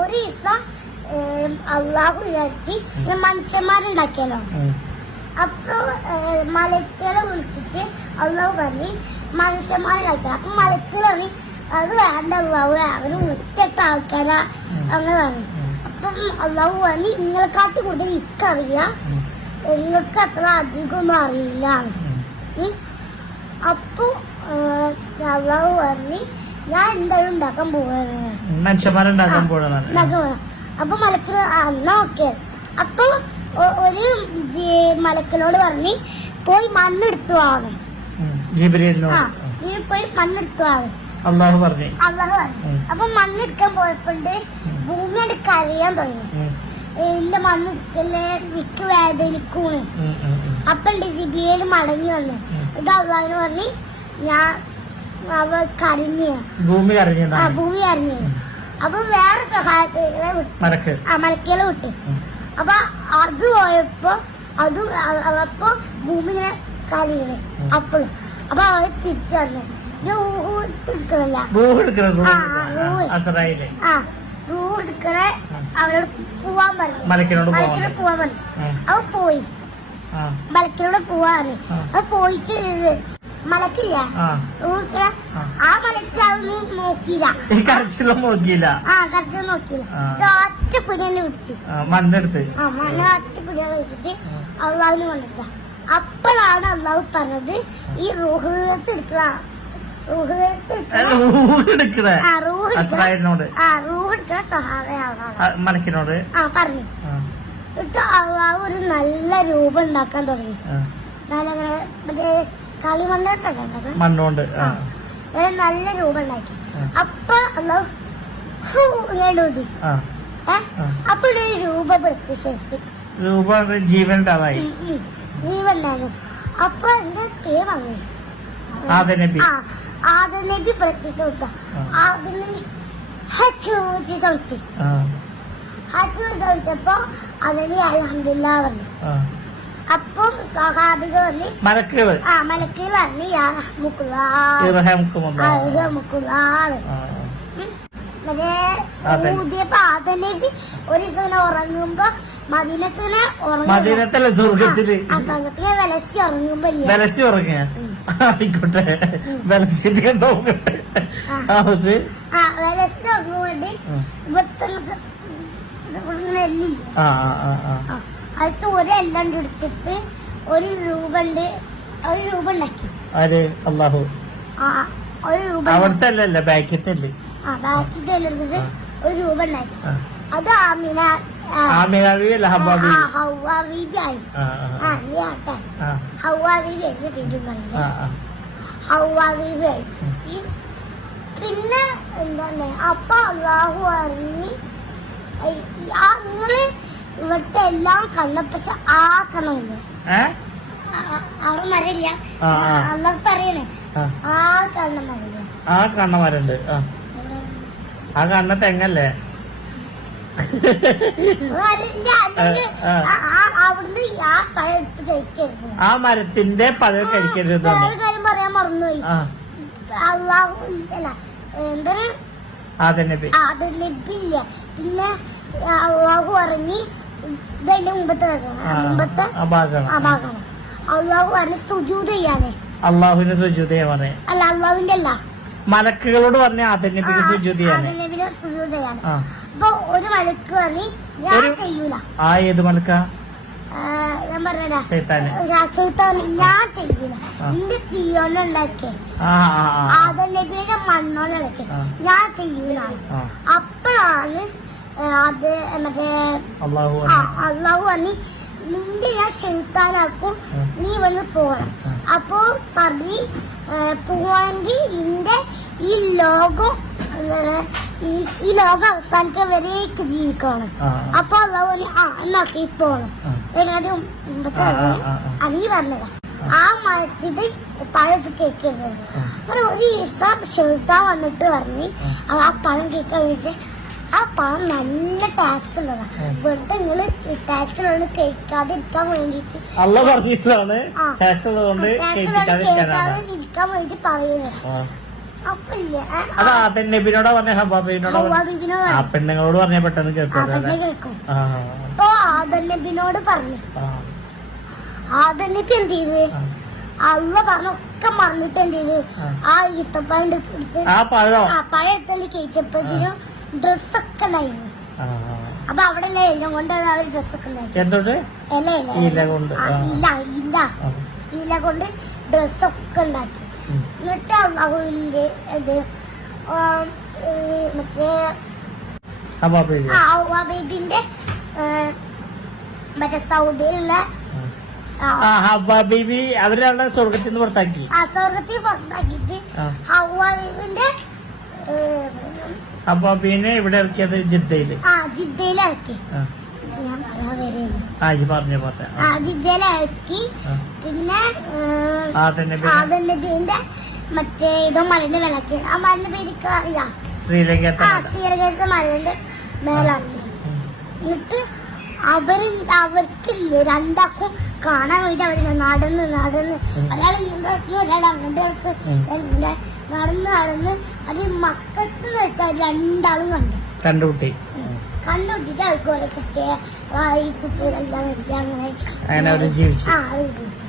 ഒരു ദിവസം അള്ളാഹു വിചാരിച്ച് മനുഷ്യന്മാരുണ്ടാക്കിയല്ലോ. അപ്പൊ മലക്കുകളെ വിളിച്ചിട്ട് അള്ളാഹു പറഞ്ഞ് മനുഷ്യന്മാരുണ്ടാക്കിയ. അപ്പൊ മലക്കുകൾ പറഞ്ഞ് അത് വേണ്ട അള്ളാഹു, അവര് വൃത്തിയൊക്കെ ആൾക്കാരാ അങ്ങനെ പറഞ്ഞു. അപ്പം അള്ളാഹു പറഞ്ഞ് നിങ്ങളെക്കാട്ട് കൂടുതൽ എനിക്കറിയാം, നിങ്ങൾക്ക് അത്ര അധികമൊന്നും അറിയില്ല. അപ്പൊ അള്ളാഹു പറഞ്ഞ് ഞാൻ എന്തായാലും ഉണ്ടാക്കാൻ പോവാണ്, മനുഷ്യന്മാരുണ്ടാക്കാൻ പോവാണ്. അപ്പൊ മലക്കുകൾ എന്നാ ഓക്കെ. അപ്പൊ ഒരു മലക്കലോട് പറഞ്ഞ് പോയി മണ്ണെടുത്തു ആണ്, പോയി മണ്ണെടുത്തു ആണ് അള്ളാഹു പറഞ്ഞു. അപ്പൊ മണ്ണെടുക്കാൻ പോയപ്പോണ്ട് ഭൂമി കൊണ്ട് കരയാൻ തുടങ്ങി. എന്റെ മണ്ണെടുക്കല്ലേ, വിക്ക് വേദനിക്കൂണ്. അപ്പണ്ട് ജിബിയിൽ മടങ്ങി വന്ന് ഇത് അള്ളാഹിന് പറഞ്ഞ് ഞാൻ അവ കരഞ്ഞു, ഭൂമി കരഞ്ഞു. അപ്പൊ വേറെ സഹായങ്ങളെ മലക്കുകളെ വിട്ട്. അപ്പൊ അത് പോയപ്പോ അപ്പൊ ഭൂമി ഇങ്ങനെ കരയണേ. അപ്പോഴും അപ്പൊ അവര് തിരിച്ചു വന്നു. അവരോട് പോവാൻ പറഞ്ഞു, മലക്കിനോട് പോവാൻ പറഞ്ഞു. അവ പോയി, മലക്കിനോട് പോവാന്ന്. അത് പോയിട്ട് മലക്കില്ല, ആ മലക്ക് അതൊന്നും നോക്കിയില്ല, കറച്ചിലും നോക്കിയില്ല. ഒറ്റ പിടിയല്ലേ പിടിച്ച് മണ്ണെടുത്ത് ഒറ്റ പിടിയാണ് വെച്ചിട്ട് അള്ളാഹുവിന് കൊണ്ടിട്ട. അപ്പോഴാണ് അള്ളാഹു പറഞ്ഞത് ഈ റൂഹത്ത് എടുക്കുക, റൂഹ് എടുക്കണ മലക്കിനോട് പറഞ്ഞു. എന്നിട്ട് അള്ളാഹു ഒരു നല്ല രൂപം ഉണ്ടാക്കാൻ തുടങ്ങി. നല്ല മറ്റേ കളിമണ്ണോണ്ട് നല്ല രൂപം ഉണ്ടാക്കി. അപ്പൊ അള്ളാഹു ഊതി. അപ്പൊ ഒരു രൂപ പ്രത്യക്ഷത്തി ജീവൻ ഉണ്ടായിരുന്നു. അപ്പൊ എന്റെ പേര് വന്നു ആദം നബി പ്രത്യക്ഷപ്പെട്ട. ആദം നബി ചോദിച്ചപ്പോ അതിന് അൽഹംദുലില്ലാഹ് പറഞ്ഞു. അപ്പം സഹാബികൾ പറഞ്ഞു, മലക്കുകൾ പറഞ്ഞു മറ്റേ ഊതിയപ്പോ ആദം നബി ഒരു ദിവസം ഉറങ്ങുമ്പോ മദീനത്തിനെ സ്വർഗത്തില് വിലസി ഉറങ്ങുമ്പോ ആയിക്കോട്ടെ വിലസി ഉറങ്ങുമ്പോണ്ടി നെല്ലില്ല, അടുത്ത് ഒരെല്ലാം എടുത്തിട്ട് ഒരു രൂപ ഉണ്ടാക്കി. അള്ളാഹു ഒരു രൂപ അവിടുത്തെ ബാക്കിത്തല്ലേ എടുത്തിട്ട് ഒരു രൂപ ഉണ്ടാക്കി. അത് പിന്നെ എന്താണ് അപ്പൊ അള്ളാഹു അറിഞ്ഞ് നിങ്ങള് ഇവിടുത്തെ എല്ലാം കണ്ണപ്പസ ആക്കണമല്ലോ. അവിടെ മരമില്ല, അള്ളാഹ് പറയണേ ആ കണ്ണമരല്ലേ, ആ കണ്ണമരുണ്ട്. ആ കണ്ണ തെങ്ങല്ലേ, അവിടുന്ന് ആ പഴം എടുത്ത് കഴിക്കരുത്, ആ മരത്തിന്റെ പഴം കഴിക്കരുത്. വേറെ കാര്യം പറയാൻ മറന്നുപോയി. അള്ളാഹു അല്ല എന്താണ് ആദം നബി ഇല്ല. പിന്നെ അള്ളാഹു പറഞ്ഞ് ഇതെന്റെ മുമ്പത്തെ ആ ഭാഗമാണ്. അള്ളാഹു പറഞ്ഞ് സുജൂദ് ചെയ്യാനേ, അള്ളാഹുവിന് സുജൂദ് ചെയ്യാൻ പറഞ്ഞേ. അല്ല അള്ളാഹുവിന്റെ അല്ല, മലക്കുകളോട് പറഞ്ഞ ആദം നബിക്ക് സുജൂദ് ചെയ്യാൻ. അപ്പൊ ഒരു മലക്ക് പറഞ്ഞ് ഞാൻ ചെയ്യൂല. ഏത് മലക്ക? ഞാൻ പറഞ്ഞ ഞാൻ ചെയ്യൂല, എന്റെ തീയോണ്ട് ഉണ്ടാക്കിയ ആദം നബിയുടെ മണ്ണോണ്ട് ഉണ്ടാക്കിയ ഞാൻ ചെയ്യൂല. അപ്പോഴാണ് അത് മറ്റേ അള്ളാഹു പറഞ്ഞ് നിന്റെ ഞാൻ ശൈത്താനാക്കും, നീ വന്ന് പോണം. അപ്പൊ പറഞ്ഞ് പോവാണെങ്കിൽ നിന്റെ ഈ ലോകം അവസാനിക്കാൻ വരേക്ക് ജീവിക്കണം. അപ്പൊ അള്ളാഹു പറഞ്ഞ് എന്നാക്കി പോണം. എങ്ങാണ്ടും അഞ്ഞി പറഞ്ഞതാ ആ മരത്തിന്റെ പഴം കേൾക്കരുത്. ഒരു ദിവസം ഷെയ്ത്താൻ വന്നിട്ട് പറഞ്ഞ് ആ പഴം കേൾക്കാൻ വേണ്ടി ആ പഴം നല്ല ടേസ്റ്റ് ഉള്ളതാ, വെറുതെ നിങ്ങള് ടേസ്റ്റ് ഉള്ളത് കേൾക്കാതിരിക്കാൻ വേണ്ടിട്ട് കേൾക്കാതിരിക്കാൻ വേണ്ടി പറയുന്നത്. അപ്പൊ ഇല്ലേ അത് ആദൻ നബിനോടാ പറഞ്ഞ ഹവാബീനോടാ ഹവ്വാ പറഞ്ഞ ബീബിനോട് ആ പെണ്ണുങ്ങളോട് പറഞ്ഞ പെട്ടെന്ന് കേൾക്കും ആദന്നെ കേൾക്കും. ആ അപ്പൊ ആദൻ നബിനോട് പറഞ്ഞു. ആ ആദൻ നബി എന്ത് ചെയ്ത് ആ. അള്ള പറഞ്ഞൊക്കെ മറന്നിട്ട് എന്ത് ചെയ്ത് ആ. ആ ഈത്തപ്പഴം ആ പഴം ആ പഴയത്തള്ളി കഴിച്ചപ്പോഴത്തേക്കും ഡ്രസ്സൊക്കെ ഉണ്ടായിരുന്നു. ആ അപ്പൊ അവിടെ എല്ലാം കൊണ്ട് അവർ ഡ്രസ്സൊക്കെ ഉണ്ടാക്കി. എന്തുകൊണ്ട് ഇല ഇല കൊണ്ട് ആ. ആ. ഇല കൊണ്ട് ഡ്രസ്സൊക്കെ ഉണ്ടാക്കി. ഉം. എന്നിട്ട് അള്ളാഹുവിന്റെ ഇത് മറ്റേ ഹവാബീബി ഹവ്വാ ബീബിന്റെ മറ്റേ സൗദിയിലുള്ള ആ ഹവാബീബി അവരുടെ സ്വർഗത്തിൽ നിന്ന് പുറത്താക്കി ആ സ്വർഗത്തിൽ പുറത്താക്കിയിട്ട് ആ. ഹവ്വാ ബീബിന്റെ ഹവാബീനെ ഇവിടെ ഇറക്കിയത് ജിദ്ദയില് ജിദ്ദയിലിറക്കി. ആ. ഞാൻ പറയാൻ വരുന്നു. ആ ഈ പറഞ്ഞു ജിദ്ദയിലിറക്കി. ആ. പിന്നെ ആദൻ നബി ആദൻ നബിന്റെ മറ്റേ ഇതോ മലന്റെ മേലാക്കി. ആ മലന്റെ പേര് അറിയാം. ശ്രീലങ്കത്തെ ശ്രീലങ്കത്തെ മലന്റെ മേലാക്കി. എന്നിട്ട് അവർക്കില്ലേ രണ്ടാക്കും കാണാൻ വേണ്ടി അവർ നടന്ന് ഒരാൾ ഇങ്ങോട്ട് ഒരാൾ അങ്ങോട്ട് നടന്ന് അത് മക്കത്ത് വെച്ചാൽ രണ്ടാളും കണ്ടുപിട്ടി കണ്ടുപിട്ടിട്ട് അവർക്ക് ഓരോ കുട്ടിയെ കുട്ടികളെല്ലാം വെച്ച് അങ്ങനെ അവര് ജീവിച്ചു അവര് ജീവിച്ചു.